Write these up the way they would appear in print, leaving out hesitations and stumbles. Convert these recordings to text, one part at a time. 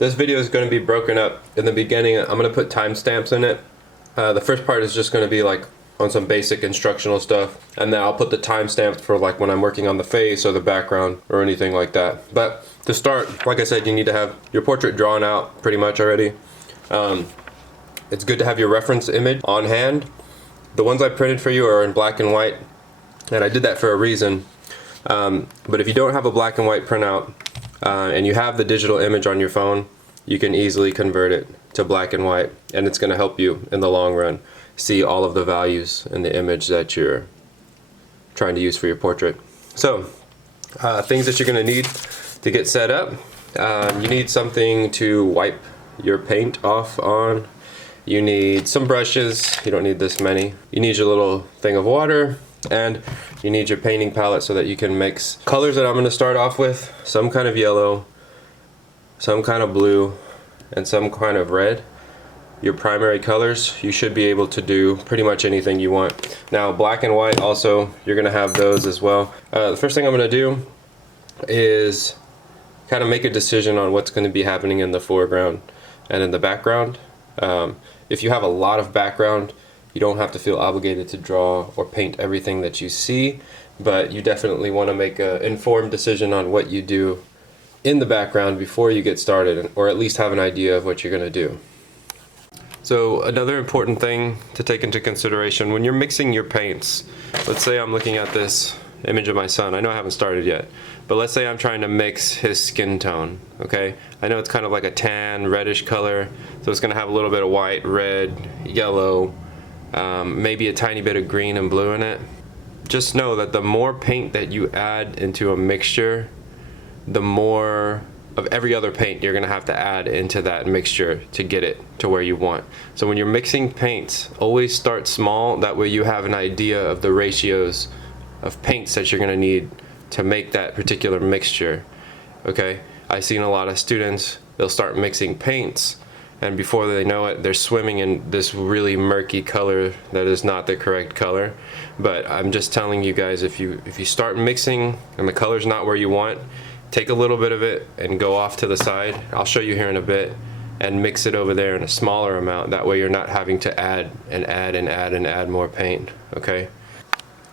This video is going to be broken up. In the beginning, I'm going to put timestamps in it. The first part is just going to be like on some basic instructional stuff, and then I'll put the timestamps for like when I'm working on the face or the background or anything like that. But to start, like I said, you need to have your portrait drawn out pretty much already. It's good to have your reference image on hand. The ones I printed for you are in black and white, and I did that for a reason. But if you don't have a black and white printout and you have the digital image on your phone, you can easily convert it to black and white, and it's going to help you in the long run see all of the values in the image that you're trying to use for your portrait. So things that you're going to need to get set up: you need something to wipe your paint off on. You need some brushes. You don't need this many. You need your little thing of water, and you need your painting palette so that you can mix colors that I'm going to start off with: some kind of yellow, some kind of blue, and some kind of red. Your primary colors. You should be able to do pretty much anything you want. Now black and white also, you're going to have those as well. The first thing I'm going to do is kind of make a decision on what's going to be happening in the foreground and in the background. If you have a lot of background, you don't have to feel obligated to draw or paint everything that you see, but you definitely want to make an informed decision on what you do in the background before you get started, or at least have an idea of what you're going to do. So another important thing to take into consideration when you're mixing your paints, let's say I'm looking at this image of my son. I know I haven't started yet, but let's say I'm trying to mix his skin tone, okay? I know it's kind of like a tan, reddish color, so it's going to have a little bit of white, red, yellow, maybe a tiny bit of green and blue in it. Just know that the more paint that you add into a mixture, the more of every other paint you're going to have to add into that mixture to get it to where you want. So when you're mixing paints, always start small. That way you have an idea of the ratios of paints that you're going to need to make that particular mixture. Okay, I've seen a lot of students, they'll start mixing paints, and before they know it, they're swimming in this really murky color that is not the correct color. But I'm just telling you guys, if you start mixing and the color's not where you want, take a little bit of it and go off to the side. I'll show you here in a bit, and mix it over there in a smaller amount. That way you're not having to add and add and add and add more paint. Okay.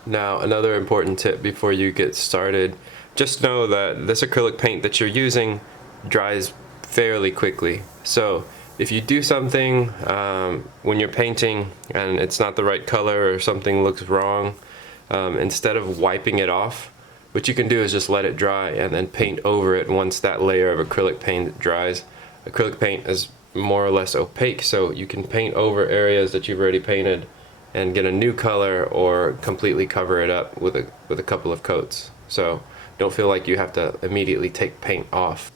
Now another important tip before you get started, just know that this acrylic paint that you're using dries fairly quickly. So if you do something when you're painting and it's not the right color or something looks wrong, instead of wiping it off, what you can do is just let it dry and then paint over it once that layer of acrylic paint dries. Acrylic paint is more or less opaque, so you can paint over areas that you've already painted and get a new color, or completely cover it up with a couple of coats. So don't feel like you have to immediately take paint off.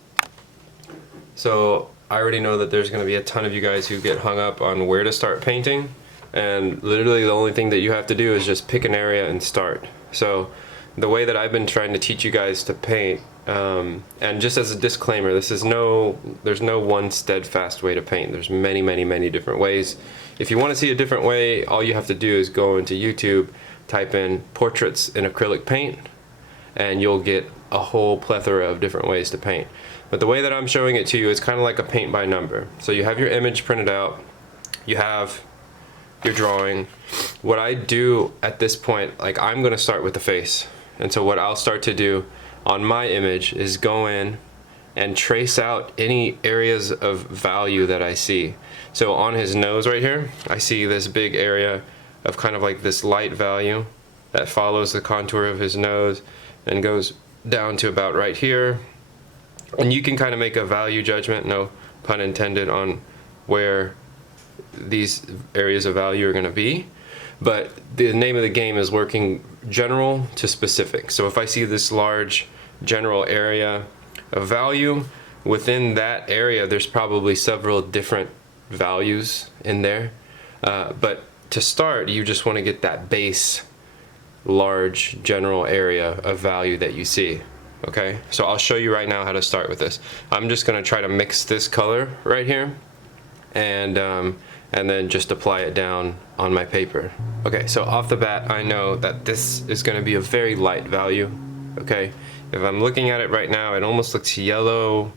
So I already know that there's going to be a ton of you guys who get hung up on where to start painting, and literally the only thing that you have to do is just pick an area and start. So the way that I've been trying to teach you guys to paint, and just as a disclaimer, there's no one steadfast way to paint. There's many different ways. If you want to see a different way, all you have to do is go into YouTube, type in portraits in acrylic paint, and you'll get a whole plethora of different ways to paint. But the way that I'm showing it to you is kind of like a paint by number. So you have your image printed out, you have your drawing. What I do at this point, like, I'm going to start with the face. And so what I'll start to do on my image is go in and trace out any areas of value that I see. So on his nose right here, I see this big area of kind of like this light value that follows the contour of his nose and goes down to about right here. And you can kind of make a value judgment, no pun intended, on where these areas of value are going to be. But the name of the game is working general to specific. So if I see this large general area of value, within that area there's probably several different values in there. But to start, you just want to get that base large general area of value that you see. Okay, so I'll show you right now how to start with this. I'm just going to try to mix this color right here, and then just apply it down on my paper. Okay, so off the bat, I know that this is going to be a very light value. Okay, if I'm looking at it right now, it almost looks yellow,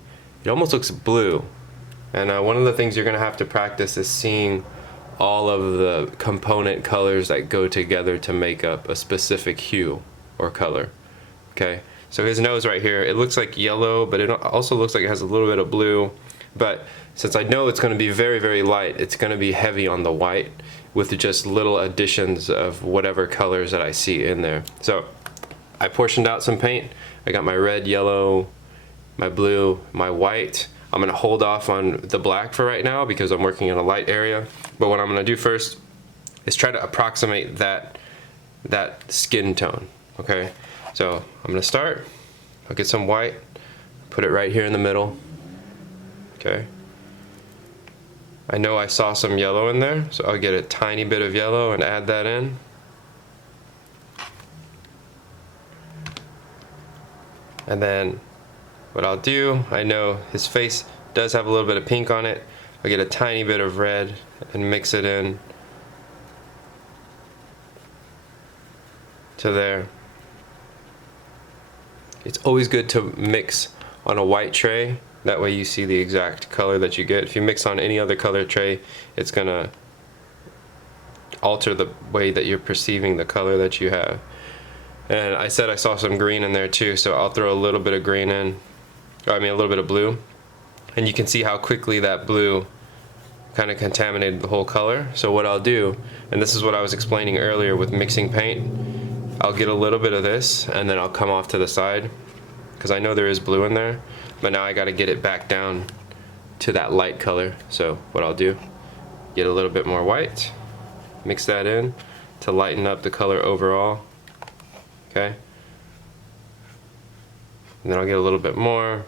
it almost looks blue. And one of the things you're gonna have to practice is seeing all of the component colors that go together to make up a specific hue or color. Okay, so his nose right here, it looks like yellow, but it also looks like it has a little bit of blue. But since I know it's going to be very, very light, it's going to be heavy on the white with just little additions of whatever colors that I see in there. So I portioned out some paint. I got my red, yellow, my blue, my white. I'm going to hold off on the black for right now because I'm working in a light area. But what I'm going to do first is try to approximate that skin tone. Okay, so I'm going to start. I'll get some white, put it right here in the middle. Okay. I know I saw some yellow in there, so I'll get a tiny bit of yellow and add that in. And then what I'll do, I know his face does have a little bit of pink on it. I'll get a tiny bit of red and mix it in to there. It's always good to mix on a white tray. That way you see the exact color that you get. If you mix on any other color tray, it's gonna alter the way that you're perceiving the color that you have. And I said I saw some green in there too, so I'll throw a little bit of green in. I mean a little bit of blue. And you can see how quickly that blue kind of contaminated the whole color. So what I'll do, and this is what I was explaining earlier with mixing paint, I'll get a little bit of this and then I'll come off to the side because I know there is blue in there, but now I got to get it back down to that light color. So what I'll do, get a little bit more white, mix that in to lighten up the color overall. Okay, and then I'll get a little bit more,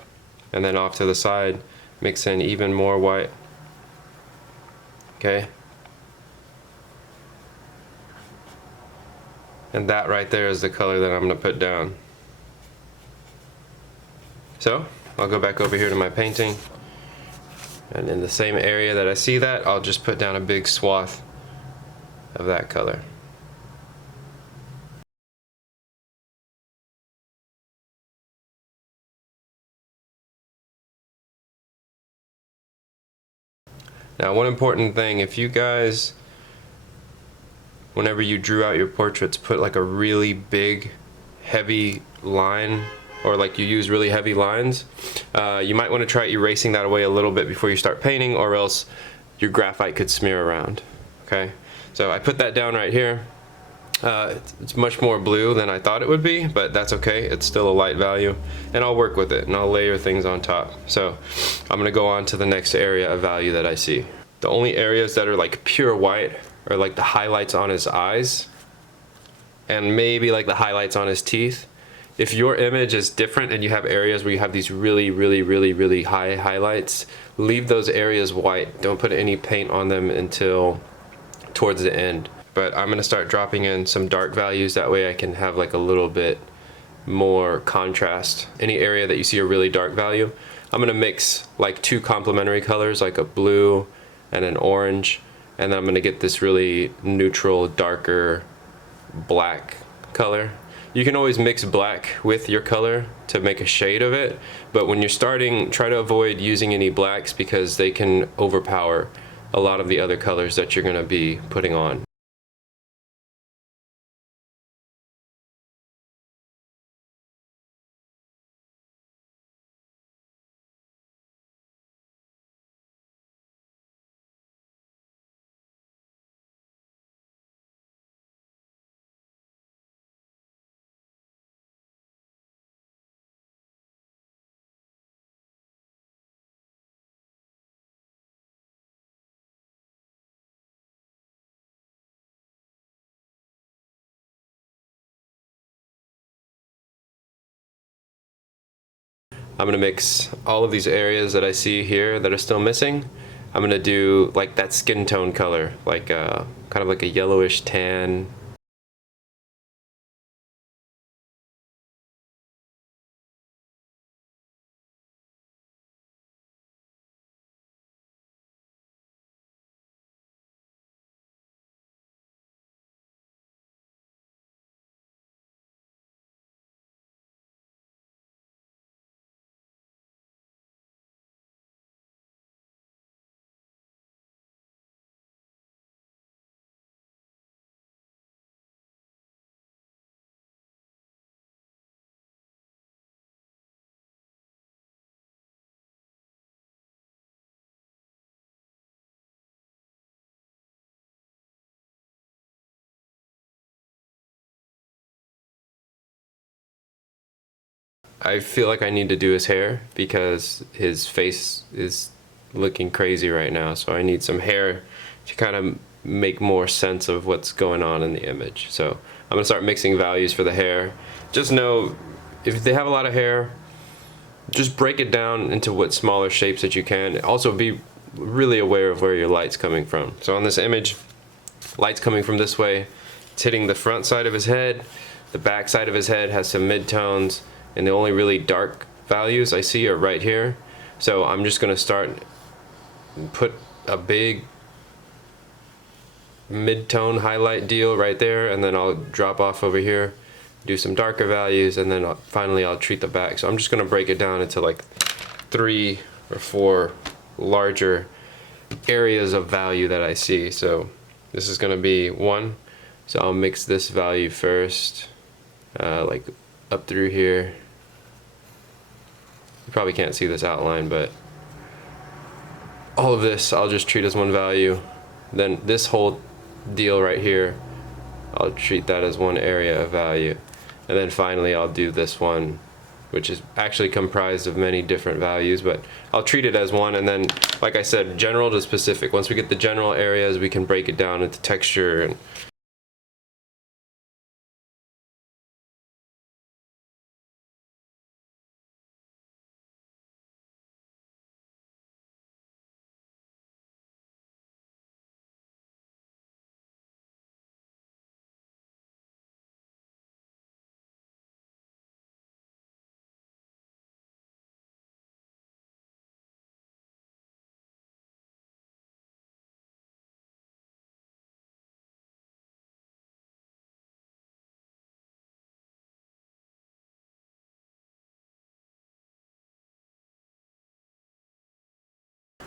and then off to the side, mix in even more white. Okay, and that right there is the color that I'm going to put down. So I'll go back over here to my painting, and in the same area that I see that, I'll just put down a big swath of that color. Now, one important thing, if you guys, whenever you drew out your portraits, put like a really big, heavy line, or like you use really heavy lines, you might want to try erasing that away a little bit before you start painting, or else your graphite could smear around. Okay, so I put that down right here. It's much more blue than I thought it would be, but that's okay. It's still a light value, and I'll work with it and I'll layer things on top. So I'm gonna go on to the next area of value that I see. The only areas that are like pure white are like the highlights on his eyes and maybe like the highlights on his teeth. If your image is different and you have areas where you have these really high highlights, leave those areas white. Don't put any paint on them until towards the end. But I'm gonna start dropping in some dark values, that way I can have like a little bit more contrast. Any area that you see a really dark value, I'm gonna mix like two complementary colors, like a blue and an orange, and then I'm gonna get this really neutral, darker black color. You can always mix black with your color to make a shade of it, but when you're starting, try to avoid using any blacks because they can overpower a lot of the other colors that you're gonna be putting on. I'm gonna mix all of these areas that I see here that are still missing. I'm gonna do like that skin tone color, like kind of like a yellowish tan. I feel like I need to do his hair because his face is looking crazy right now. So I need some hair to kind of make more sense of what's going on in the image. So I'm gonna start mixing values for the hair. Just know, if they have a lot of hair, just break it down into what smaller shapes that you can. Also be really aware of where your light's coming from. So on this image, light's coming from this way. It's hitting the front side of his head. The back side of his head has some mid-tones, and the only really dark values I see are right here. So I'm just gonna start and put a big mid-tone highlight deal right there, and then I'll drop off over here, do some darker values, and then finally I'll treat the back. So I'm just gonna break it down into like 3 or 4 larger areas of value that I see. So this is gonna be 1. So I'll mix this value first, like up through here. You probably can't see this outline, but all of this I'll just treat as one value. Then this whole deal right here, I'll treat that as one area of value. And then finally I'll do this one, which is actually comprised of many different values, but I'll treat it as one. And then, like I said, general to specific. Once we get the general areas, we can break it down into texture. And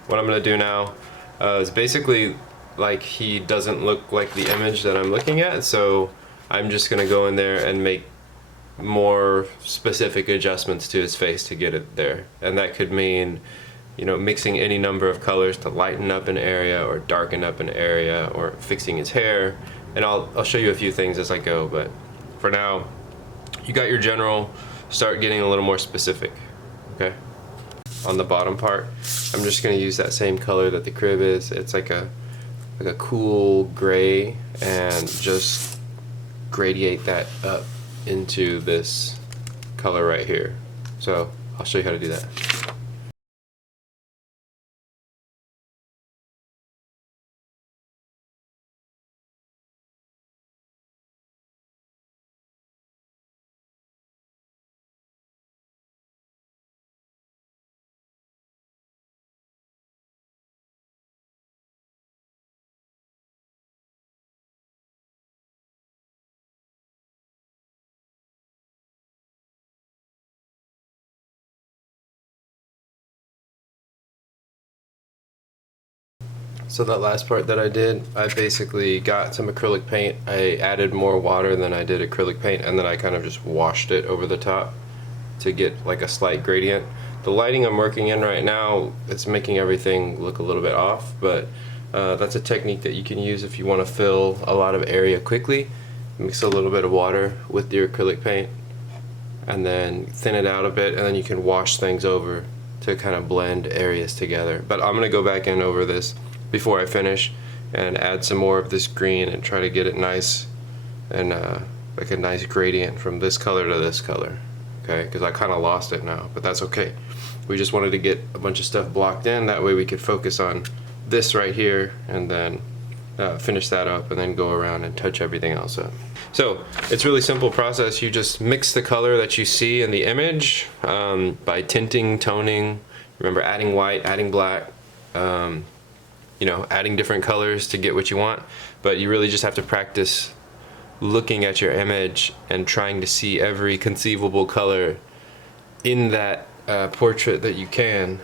what I'm gonna do now is basically, like, he doesn't look like the image that I'm looking at, so I'm just gonna go in there and make more specific adjustments to his face to get it there. And that could mean, you know, mixing any number of colors to lighten up an area or darken up an area, or fixing his hair. And I'll show you a few things as I go, but for now, you got your general. Start getting a little more specific, okay? On the bottom part, I'm just gonna use that same color that the crib is. It's like a cool gray, and just gradiate that up into this color right here. So I'll show you how to do that. So that last part that I did, I basically got some acrylic paint. I added more water than I did acrylic paint, and then I kind of just washed it over the top to get like a slight gradient. The lighting I'm working in right now, it's making everything look a little bit off, but that's a technique that you can use if you want to fill a lot of area quickly. Mix a little bit of water with your acrylic paint, and then thin it out a bit, and then you can wash things over to kind of blend areas together. But I'm gonna go back in over this before I finish and add some more of this green and try to get it nice and like a nice gradient from this color to this color, okay? Because I kind of lost it now, but that's okay. We just wanted to get a bunch of stuff blocked in, that way we could focus on this right here, and then finish that up, and then go around and touch everything else up. So it's a really simple process. You just mix the color that you see in the image by tinting, toning. Remember, adding white, adding black, you know, adding different colors to get what you want. But you really just have to practice looking at your image and trying to see every conceivable color in that portrait that you can,